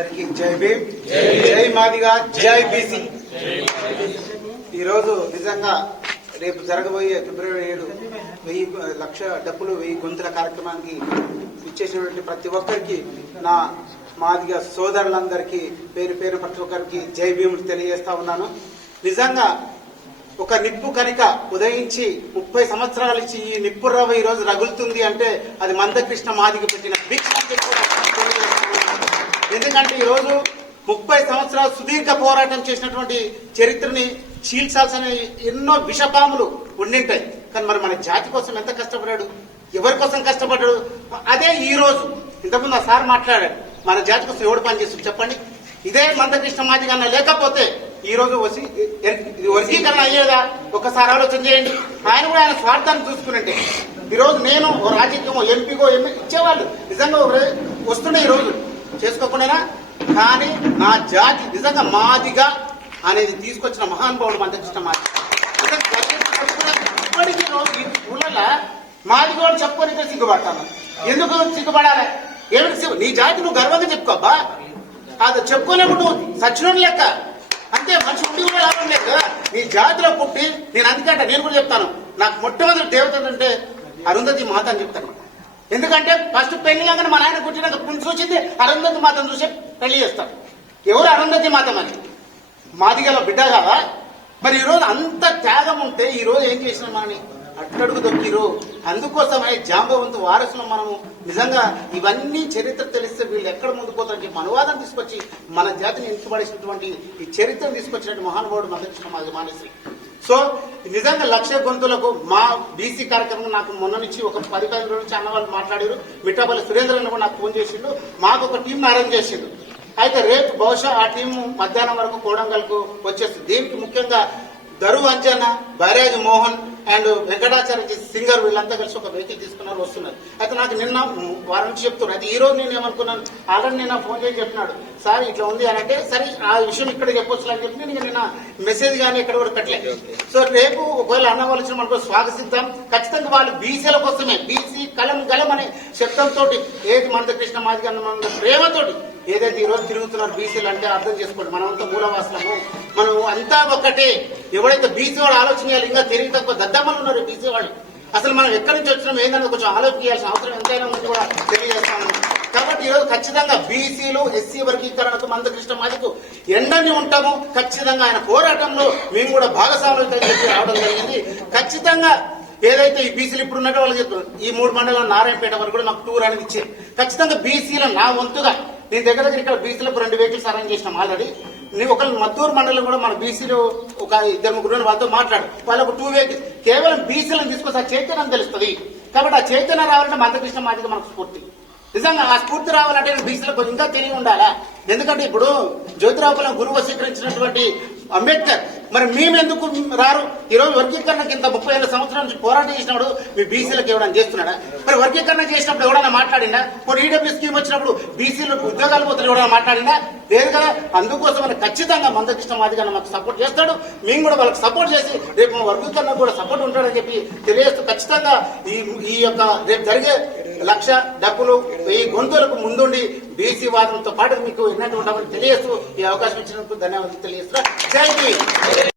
అందరికీ జై భీమ్, జై మాదిగా, జై బీసీ. ఈరోజు నిజంగా రేపు జరగబోయే ఫిబ్రవరి 7 1000 లక్ష డబ్బులు 1000 గొంతుల కార్యక్రమానికి ఇచ్చేసినటువంటి ప్రతి ఒక్కరికి, నా మాదిగా సోదరులందరికీ పేరు పేరు ప్రతి ఒక్కరికి జై భీమ్ తెలియజేస్తా ఉన్నాను. నిజంగా ఒక నిప్పు కనుక ఉదయించి 30 సంవత్సరాలు ఇచ్చి ఈ నిప్పు రవ్వ ఈ రోజు రగులుతుంది అంటే అది మందకృష్ణ మాదిగ పెట్టిన బిగ్. ఎందుకంటే ఈ రోజు 30 సంవత్సరాలు సుదీర్ఘ పోరాటం చేసినటువంటి చరిత్రని చీల్చాల్సిన ఎన్నో విషపాములు ఉండింటాయి. కానీ మరి మన జాతి కోసం ఎంత కష్టపడ్డాడు, ఎవరి కోసం కష్టపడ్డాడు. అదే ఈ రోజు ఇంతకుముందు ఆ సార్ మాట్లాడాడు, మన జాతి కోసం ఎవడు పనిచేస్తుంది చెప్పండి. ఇదే మందకృష్ణ మాదిగ అన్న లేకపోతే ఈ రోజు వర్గీకరణ అయ్యేదా? ఒకసారి ఆలోచన చేయండి. ఆయన కూడా ఆయన స్వార్థాన్ని చూసుకున్నట్టే ఈ రోజు నేను రాజకీయమో ఎంపీగో ఇచ్చేవాళ్ళు నిజంగా వస్తుండే ఈ రోజు చేసుకోకుండా. కానీ నా జాతి నిజంగా మాదిగా అనేది తీసుకొచ్చిన మహానుభావుడు మందకృష్ణ మాదిగ. ఇప్పటికీ ఈ ఊళ్ళ మాదిగ వాళ్ళు చెప్పుకొని సిగ్గుపడతాను. ఎందుకు సిగ్గుపడాలి? ఏమిటి నీ జాతి నువ్వు గర్వంగా చెప్పుకోబ్బా. అది చెప్పుకోలేప్పుడు నువ్వు సచ్చినోని లెక్క అంతే. మనిషి ఉండి కూడా లాభం లేదు కదా. నీ జాతిలో పుట్టి నేను అందుకంటే నేను కూడా చెప్తాను, నాకు మొట్టమొదటి దేవత అంటే అరుంధతి మాత అని చెప్తాను. ఎందుకంటే ఫస్ట్ పెళ్లి కాగానే మా నాయన పుట్టినాక పుంజు చూసింది అరుంధతి మాతను చూసి పెళ్లి చేస్తాను. ఎవరు అరుంధతి మాత? మరి మాదిగల బిడ్డ కాదా? మరి ఈ రోజు అంత త్యాగం ఉంటే ఈ రోజు ఏం చేసినాం అని అట్టడుగు దొక్కిరు. అందుకోసమే జాంబవంతు వారసులు మనము. నిజంగా ఇవన్నీ చరిత్ర తెలిస్తే వీళ్ళు ఎక్కడ ముందుకు పోతారని చెప్పి అనువాదం తీసుకొచ్చి మన జాతిని ఎంచుపడేసినటువంటి ఈ చరిత్రను తీసుకొచ్చినటువంటి మహానుభావుడు మందకృష్ణ మాదిగ. సో నిజంగా 1,00,000 గొంతులకు మా బీసీ కార్యక్రమం నాకు మొన్న నుంచి ఒక 10-15 రోజుల నుంచి అన్న వాళ్ళు మాట్లాడారు. మిఠాపల్లి సురేంద్రన్ కూడా నాకు ఫోన్ చేసిండు, మాకు ఒక టీం అరేంజ్ చేసిండు. అయితే రేపు బహుశా ఆ టీం మధ్యాహ్నం వరకు కోడంగల్కు వచ్చేస్తుంది. దీనికి ముఖ్యంగా దరు అంజన్న, బైరాజ్ మోహన్ అండ్ వెంకటాచార్య సింగర్ వీళ్ళంతా కలిసి ఒక వెహికల్ తీసుకున్నారు, వస్తున్నారు. అయితే నాకు నిన్న వారి నుంచి చెప్తున్నారు. అయితే ఈ రోజు నేను ఏమనుకున్నాను, ఆల్రెడీ నిన్న ఫోన్ చేసి చెప్పినాడు, సార్ ఇట్లా ఉంది అని అంటే సరే ఆ విషయం ఇక్కడ చెప్పొచ్చు అని చెప్పి నేను నిన్న మెసేజ్ కానీ ఇక్కడ కూడా పెట్టలేదు. సో రేపు ఒకవేళ అన్న వాళ్ళు వచ్చిన మనకు స్వాగతిద్దాం. ఖచ్చితంగా వాళ్ళు బీసీల కోసమే, బీసీ కలం గలం అనే శబ్దంతో ఏది మందకృష్ణ మాదిగ అన్న ప్రేమతోటి ఏదైతే ఈ రోజు తిరుగుతున్నారు బీసీలు అంటే అర్థం చేసుకోండి. మనమంతా మూలవాసులము, మనం అంతా ఒక్కటే. ఎవడైతే బీసీ వాడు ఆలోచన చేయాలి. ఇంకా తెలివి తక్కువ దద్దమ్మలు ఉన్నారు బీసీ వాళ్ళు. అసలు మనం ఎక్కడి నుంచి వచ్చినాం ఏంటన్నది కొంచెం ఆలోచన చేయాల్సిన అవసరం ఎంతైనా ఉంది కూడా తెలియజేస్తాను. కాబట్టి ఈరోజు ఖచ్చితంగా బీసీలు ఎస్సీ వర్గీకరణకు మందకృష్ణ మాదిగకు ఎండని ఉంటాము. ఖచ్చితంగా ఆయన పోరాటంలో మేము కూడా భాగస్వాములు చెప్పి రావడం జరిగింది. ఖచ్చితంగా ఏదైతే ఈ బీసీలు ఇప్పుడు ఉన్నట్టు వాళ్ళు చెప్తున్నారు, ఈ 3 మండలం నారాయణపేట వరకు కూడా మాకు టూర్ అనేది ఇచ్చే. ఖచ్చితంగా బీసీల నా వంతుగా నేను దగ్గర ఇక్కడ బీసీలకు 2 వెహికల్స్ అరేంజ్ చేసినాం ఆల్రెడీ. నేను ఒక మద్దూరు మండలం కూడా మన బీసీలు ఒక 2-3 వాళ్ళతో మాట్లాడు, వాళ్ళకు 2 వెహికల్స్ కేవలం బీసీలను తీసుకొస్తే ఆ చైతన్యం తెలుస్తుంది. కాబట్టి ఆ చైతన్యం రావాలంటే మందకృష్ణ మాదిగ మనకు స్ఫూర్తి. నిజంగా ఆ స్ఫూర్తి రావాలంటే బీసీలకు ఇంకా తెలివి ఉండాలా. ఎందుకంటే ఇప్పుడు జ్యోతిరావుపురం గురువు వశీకరించినటువంటి అంబేద్కర్ మరి మేమెందుకు రారు? ఈ రోజు వర్గీకరణకి ఇంత 35 సంవత్సరాల నుంచి పోరాటం చేసినప్పుడు మీ బీసీలకు ఎవరైనా చేస్తున్నాడా? మరి వర్గీకరణ చేసినప్పుడు ఎవరైనా మాట్లాడిందా? కొన్ని ఈడబ్ల్యూ స్కీమ్ వచ్చినప్పుడు బీసీలకు ఉద్యోగాలు పోతే ఎవరైనా మాట్లాడిందా? లేదు కదా. అందుకోసం ఖచ్చితంగా మందకృష్ణ మాదిగ మాకు సపోర్ట్ చేస్తాడు. మేము కూడా వాళ్ళకి సపోర్ట్ చేసి రేపు వర్గీకరణ కూడా సపోర్ట్ ఉంటాడని చెప్పి తెలియజేస్తూ ఖచ్చితంగా ఈ యొక్క రేపు జరిగే 1,00,000 డబ్బులు 1000 గొంతులకు ముందుండి బీసీ వాదంతో పాటు మీకు ఎన్నట్టు ఉంటామని తెలియజేస్తూ ఈ అవకాశం ఇచ్చినందుకు ధన్యవాదాలు తెలియజేస్తున్నా. జై హింద్.